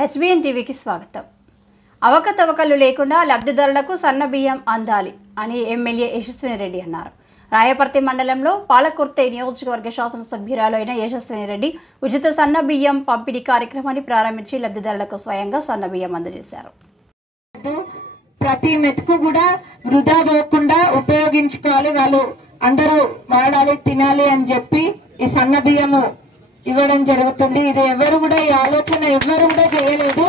HBN టీవీకి స్వాగతం. అవకతవకలు లేకుండా లబ్ధిదారులకు సన్న బియ్యం అందాలి అని ఎమ్మెల్యే యశస్విని రెడ్డి అన్నారు. రాయపర్తి మండలంలో పాలకుర్తి నియోజకవర్గ శాసనసభ్యురాలు అయిన యశస్విని రెడ్డి ఉచిత సన్న బియ్యం పంపిణీ కార్యక్రమాన్ని ప్రారంభించి లబ్ధిదారులకు స్వయంగా సన్న బియ్యం అందజేశారు. ప్రతి మెతుకు కూడా వృధా పోకుండా ఉపయోగించుకోవాలి, వాళ్ళు అందరూ వాడాలి, తినాలి అని చెప్పి ఈ సన్న బియ్యము ఇవ్వడం జరుగుతుంది. ఇది ఎవరు కూడా ఈ ఆలోచన ఎవరు కూడా చేయలేదు.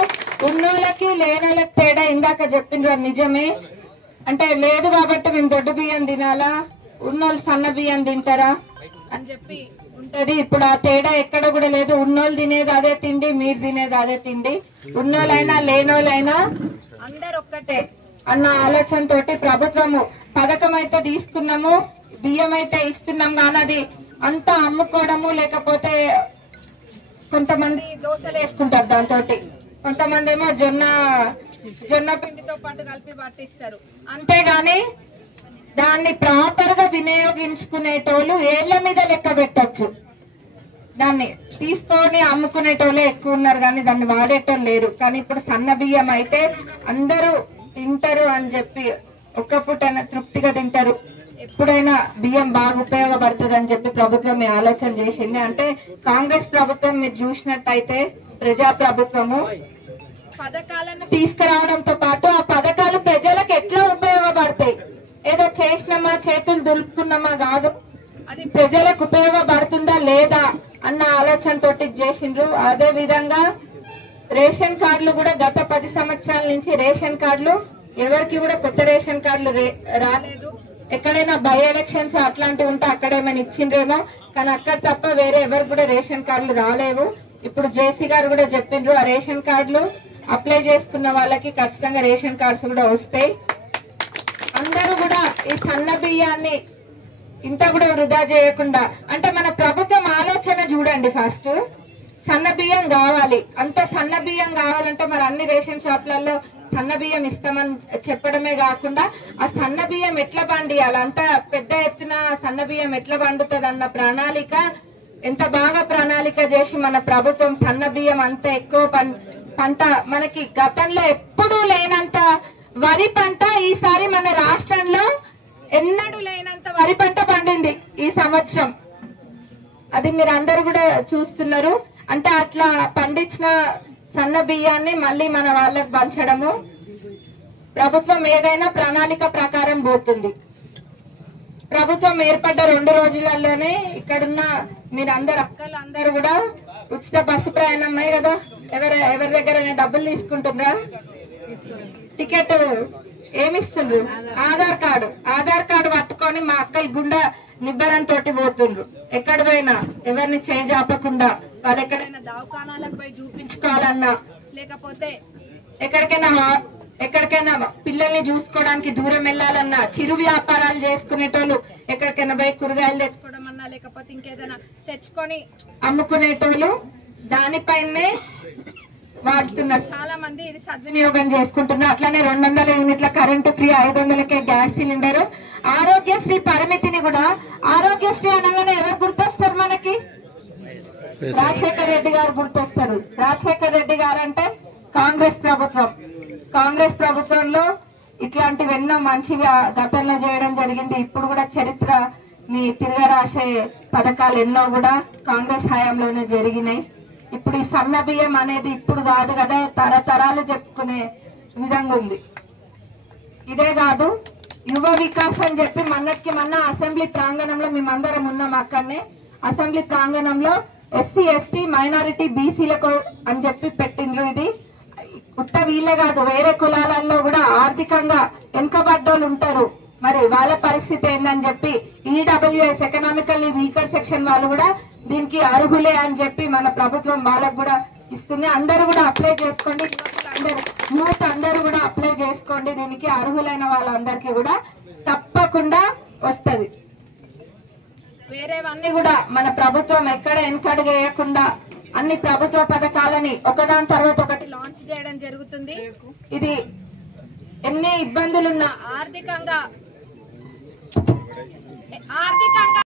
ఉన్నోళ్ళకి లేనోళ్ళకి తేడా ఇందాక చెప్పిండ్రు, నిజమే. అంటే లేదు కాబట్టి మేము దొడ్డు బియ్యం తినాలా, ఉన్నోళ్ళు సన్న బియ్యం తింటారా అని చెప్పి ఉంటది. ఇప్పుడు ఆ తేడా ఎక్కడ కూడా లేదు. ఉన్నోళ్ళు తినేది అదే తిండి, మీరు తినేది అదే తిండి. ఉన్నోళ్ళైనా లేనోళ్ళైనా అందరు ఒక్కటే అన్న ఆలోచన తోటి ప్రభుత్వము పథకం అయితే తీసుకున్నాము, బియ్యం అయితే ఇస్తున్నాం. కానీ అది అంతా అమ్ముకోవడము, లేకపోతే కొంతమంది దోశలు వేసుకుంటారు దాంతో, కొంతమంది ఏమో జొన్న పిండితో పాటు కలిపి పట్టిస్తారు. అంతేగాని దాన్ని ప్రాపర్ గా వినియోగించుకునేటోళ్ళు ఏళ్ల మీద లెక్క పెట్టచ్చు. దాన్ని తీసుకొని అమ్ముకునేటోళ్ళే ఎక్కువ ఉన్నారు, కానీ దాన్ని వాడేటోళ్ళు లేరు. కానీ ఇప్పుడు సన్న బియ్యం అయితే అందరూ తింటారు అని చెప్పి ఒక్క పూటైనా తృప్తిగా తింటారు. ఎప్పుడైనా బియ్యం బాగా ఉపయోగపడుతుంది అని చెప్పి ప్రభుత్వం ఆలోచన చేసింది. అంటే కాంగ్రెస్ ప్రభుత్వం మీరు చూసినట్టయితే ప్రజా ప్రభుత్వము పథకాలను తీసుకురావడంతో పాటు ఆ పథకాలు ప్రజలకు ఎట్లా ఉపయోగపడతాయి, ఏదో చేసినామా చేతులు దులుపుకున్నామా కాదు, అది ప్రజలకు ఉపయోగపడుతుందా లేదా అన్న ఆలోచన తోటి చేసిండ్రు. అదే విధంగా రేషన్ కార్డులు కూడా గత 10 సంవత్సరాల నుంచి రేషన్ కార్డులు ఎవరికి కూడా కొత్త రేషన్ కార్డులు రాలేదు. ఎక్కడైనా బై ఎలక్షన్స్ అట్లాంటివి ఉంటే అక్కడేమైనా ఇచ్చిండ్రేమో, కానీ అక్కడ తప్ప వేరే ఎవరికి కూడా రేషన్ కార్డులు రాలేవు. ఇప్పుడు జేసీ గారు కూడా చెప్పిండ్రు, ఆ రేషన్ కార్డులు అప్లై చేసుకున్న వాళ్ళకి ఖచ్చితంగా రేషన్ కార్డ్స్ కూడా వస్తాయి. అందరూ కూడా ఈ సన్న బియ్యాన్ని ఇంత కూడా వృధా చేయకుండా, అంటే మన ప్రభుత్వం ఆలోచన చూడండి. ఫస్ట్ సన్న బియ్యం కావాలి, అంత సన్న బియ్యం కావాలంటే మరి అన్ని రేషన్ షాప్లలో సన్న బియ్యం ఇస్తామని చెప్పడమే కాకుండా ఆ సన్న బియ్యం ఎట్లా పండియాలి, అంత పెద్ద ఎత్తున సన్న బియ్యం ఎట్లా పండుతుంది అన్న ప్రణాళిక, ఎంత బాగా ప్రణాళిక చేసి మన ప్రభుత్వం సన్న బియ్యం అంత ఎక్కువ పంట, మనకి గతంలో ఎప్పుడూ లేనంత వరి పంట ఈసారి మన రాష్ట్రంలో ఎన్నడూ లేనంత వరి పంట పండింది ఈ సంవత్సరం. అది మీరు అందరు కూడా చూస్తున్నారు. అంటే అట్లా పండించిన సన్న బియ్యాన్ని మళ్ళీ మన వాళ్ళకి పంచడము, ప్రభుత్వం ఏదైనా ప్రణాళిక ప్రకారం పోతుంది. ప్రభుత్వం ఏర్పడ్డ 2 రోజులలోనే ఇక్కడున్న మీరందరు అక్కలు అందరు కూడా ఉచిత బస్సు ప్రయాణం కదా, ఎవరి దగ్గర డబ్బులు తీసుకుంటున్నారా? టికెట్ ఏమిస్తుండ్రు? ఆధార్ కార్డు పట్టుకొని మా అక్కలు గుండె నిబ్బరంతో పోతుండ్రు. ఎక్కడ పోయినా ఎవరిని చేజాపకుండా, వాళ్ళు ఎక్కడైనా దవాఖానాలకు పోయి చూపించుకోవాలన్నా, లేకపోతే ఎక్కడికైనా పిల్లల్ని చూసుకోవడానికి దూరం వెళ్లాలన్నా, చిరు వ్యాపారాలు చేసుకునేటోళ్ళు ఎక్కడికైనా పోయి కూరగాయలు తెచ్చుకోవడం అన్నా, లేకపోతే ఇంకేదైనా తెచ్చుకొని అమ్ముకునేటోళ్ళు దానిపైనే వాడుతున్నారు. చాలా మంది ఇది సద్వినియోగం చేసుకుంటున్నారు. అట్లానే 200 యూనిట్ల కరెంటు ఫ్రీ, 500కే గ్యాస్ సిలిండర్, ఆరోగ్యశ్రీ పరిమితిని కూడా, ఆరోగ్యశ్రీ అనగానే ఎవరు గుర్తొస్తారు మనకి? రాజశేఖర్ రెడ్డి గారు గుర్తొస్తారు. రాజశేఖర్ రెడ్డి గారు అంటే కాంగ్రెస్ ప్రభుత్వం. కాంగ్రెస్ ప్రభుత్వంలో ఇట్లాంటివి ఎన్నో మంచిగా గతంలో చేయడం జరిగింది. ఇప్పుడు కూడా చరిత్రని తిరగరాసే పథకాలు ఎన్నో కూడా కాంగ్రెస్ హయాంలోనే జరిగినాయి. ఇప్పుడు ఈ సన్న బియ్యం అనేది ఇప్పుడు కాదు కదా, తరతరాలు చెప్పుకునే విధంగా ఉంది. ఇదే కాదు, యువ వికాస్ అని చెప్పి మొన్న అసెంబ్లీ ప్రాంగణంలో మేమందరం ఉన్నాం. అక్కడనే అసెంబ్లీ ప్రాంగణంలో ఎస్సీ ఎస్టీ మైనారిటీ బీసీలకు అని చెప్పి పెట్టిండ్రు. ఇది ఉత్త వీళ్ళే కాదు, వేరే కులాలలో కూడా ఆర్థికంగా వెనుకబడ్డోళ్ళు ఉంటారు, మరి వాళ్ళ పరిస్థితి ఏందని చెప్పి ఈడబ్ల్యూఎస్ ఎకనామికల్లీ వీకర్ సెక్షన్ వాళ్ళు కూడా దీనికి అర్హులే అని చెప్పి మన ప్రభుత్వం వాళ్ళకు కూడా ఇస్తుంది. అందరూ కూడా అప్లై చేసుకోండి, యూత్ అందరూ కూడా అప్లై చేసుకోండి. దీనికి అర్హులైన వాళ్ళందరికీ కూడా తప్పకుండా వస్తుంది. వేరేవన్నీ కూడా మన ప్రభుత్వం ఎక్కడ వెనకడుగు వేయకుండా అన్ని ప్రభుత్వ పథకాలని ఒకదాని తర్వాత ఒకటి లాంచ్ చేయడం జరుగుతుంది. ఇది ఎన్ని ఇబ్బందులున్నా ఆర్థికంగా